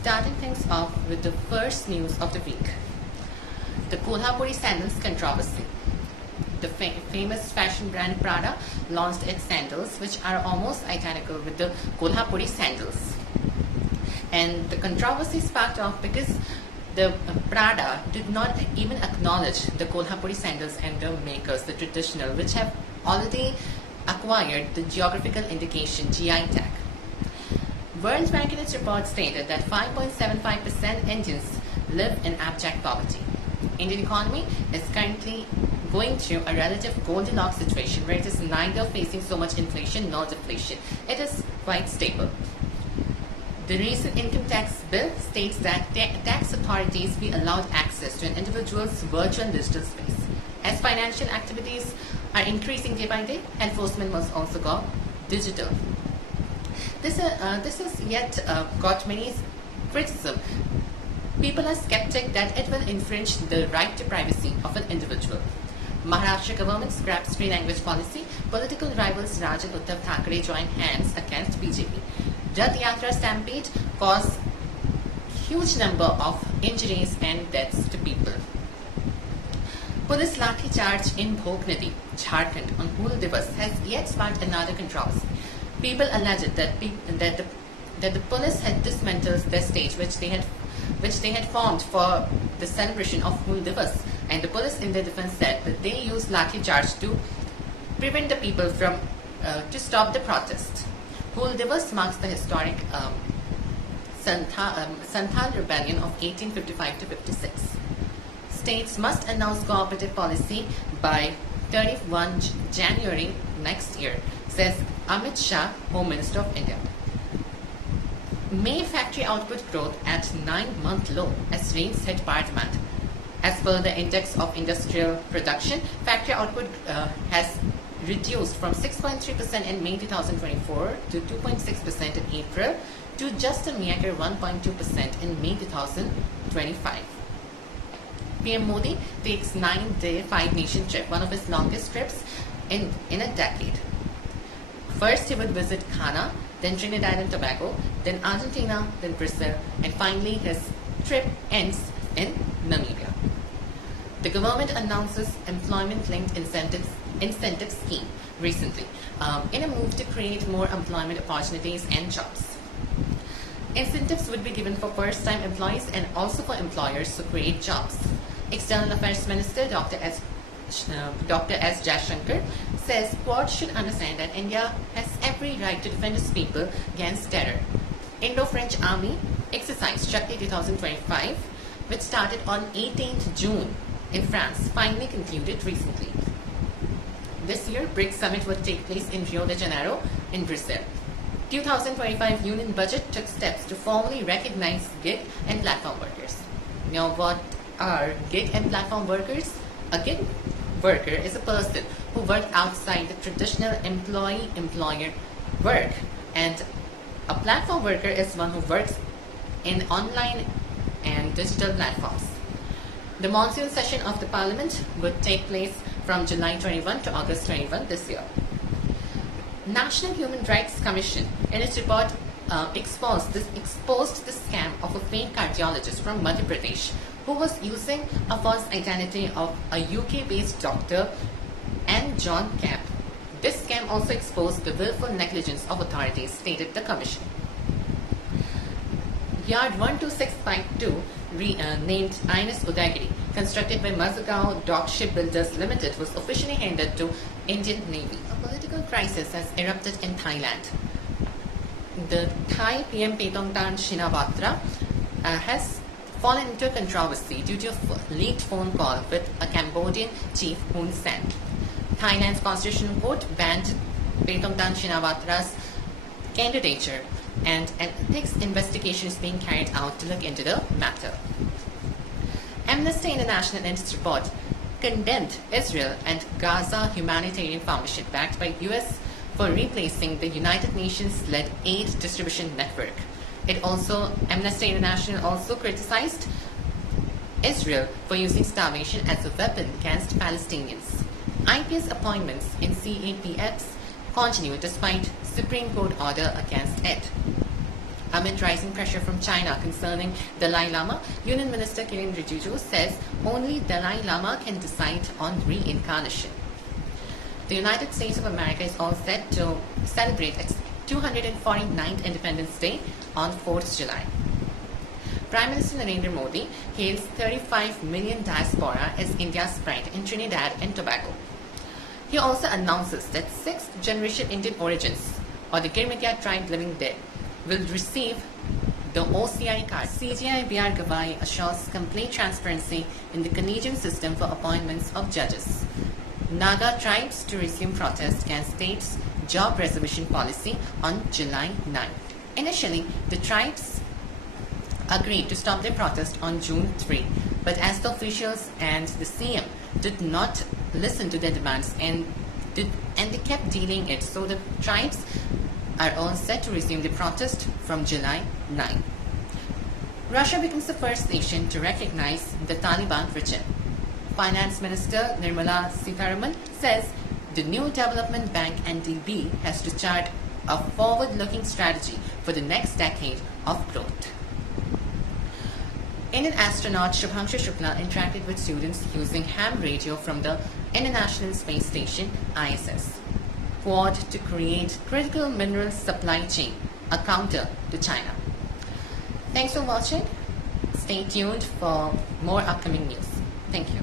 Starting things off with the first news of the week, the Kolhapuri sandals controversy. The famous fashion brand Prada launched its sandals, which are almost identical with the Kolhapuri sandals. And the controversy sparked off because the Prada did not even acknowledge the Kolhapuri sandals and the makers, the traditional, which have already acquired the geographical indication GI tag. World Bank in its report stated that 5.75% Indians live in abject poverty. Indian economy is currently going through a relative Goldilocks situation where it is neither facing so much inflation nor deflation. It is quite stable. The recent income tax bill states that tax authorities be allowed access to an individual's virtual and digital space. As financial activities are increasing day by day, enforcement must also go digital. This has yet got many criticism. People are skeptic that it will infringe the right to privacy of an individual. Maharashtra government scraps free language policy. Political rivals Raj and Uddhav Thackeray join hands against BJP. Rath Yatra stampede caused huge number of injuries and deaths to people. Police lathi charge in Bhog Nadi, Jharkhand on Hool Divas has yet sparked another controversy. People alleged that the police had dismantled their stage which they had formed for the celebration of Hool Divas, and the police in their defense said that they used lathi charge to prevent the people from to stop the protest. Hool Divas marks the historic Santhal rebellion of 1855 to 56. States must announce cooperative policy by 31 January next year, says Amit Shah, Home Minister of India. May factory output growth at 9-month low as rains hit power demand. As per the Index of Industrial Production, factory output has reduced from 6.3% in May 2024 to 2.6% in April to just a mere 1.2% in May 2025. PM Modi takes 9-day 5-nation trip, one of his longest trips in a decade. First, he would visit Ghana, then Trinidad and Tobago, then Argentina, then Brazil, and finally his trip ends in Namibia. The government announces employment-linked incentive scheme recently in a move to create more employment opportunities and jobs. Incentives would be given for first-time employees and also for employers to create jobs. External Affairs Minister Dr. S. Jaishankar says Quad should understand that India has every right to defend its people against terror. Indo-French Army exercise Shakti 2025, which started on 18th June in France, finally concluded recently. This year, BRICS Summit would take place in Rio de Janeiro in Brazil. 2025 Union Budget took steps to formally recognize gig and platform workers. Now, what are gig and platform workers? A gig worker is a person who works outside the traditional employee-employer work, and a platform worker is one who works in online and digital platforms. The monsoon session of the Parliament would take place from July 21 to August 21 this year. National Human Rights Commission in its report exposed the scam of a fake cardiologist from Madhya Pradesh who was using a false identity of a UK-based doctor and John Camp. This scam also exposed the willful negligence of authorities, stated the commission. Yard 12652, named INS Udaygiri, constructed by Mazagaon Dock Shipbuilders Limited, was officially handed to Indian Navy. A political crisis has erupted in Thailand. The Thai PM Paetongtarn Shinawatra has fallen into a controversy due to a leaked phone call with a Cambodian chief Hun Sen. Thailand's constitutional court banned Paetongtarn Shinawatra's candidature, and an ethics investigation is being carried out to look into the matter. Amnesty International in its report condemned Israel and Gaza Humanitarian Foundation backed by US for replacing the United Nations-led aid distribution network. Amnesty International also criticized Israel for using starvation as a weapon against Palestinians. IPS appointments in CAPX continue despite Supreme Court order against it. Amid rising pressure from China concerning Dalai Lama, Union Minister Kiren Rijiju says only Dalai Lama can decide on reincarnation. The United States of America is all set to celebrate its 249th Independence Day on 4th July. Prime Minister Narendra Modi hails 35 million diaspora as India's pride in Trinidad and Tobago. He also announces that 6th generation Indian origins, or the Girmitiya tribe living there, will receive the OCI card. CJI BR Gawai assures complete transparency in the Canadian system for appointments of judges. Naga tribes to resume protest against state's job reservation policy on July 9th. Initially, the tribes agreed to stop their protest on June 3, but as the officials and the CM did not listen to their demands and they kept delaying it, so the tribes are all set to resume the protest from July 9. Russia becomes the first nation to recognize the Taliban regime. Finance Minister Nirmala Sitharaman says the new development bank NDB has to chart a forward-looking strategy for the next decade of growth. Indian astronaut Shubhangshu Shukla interacted with students using ham radio from the International Space Station ISS. Quad to create critical mineral supply chain, a counter to China. Thanks for watching. Stay tuned for more upcoming news. Thank you.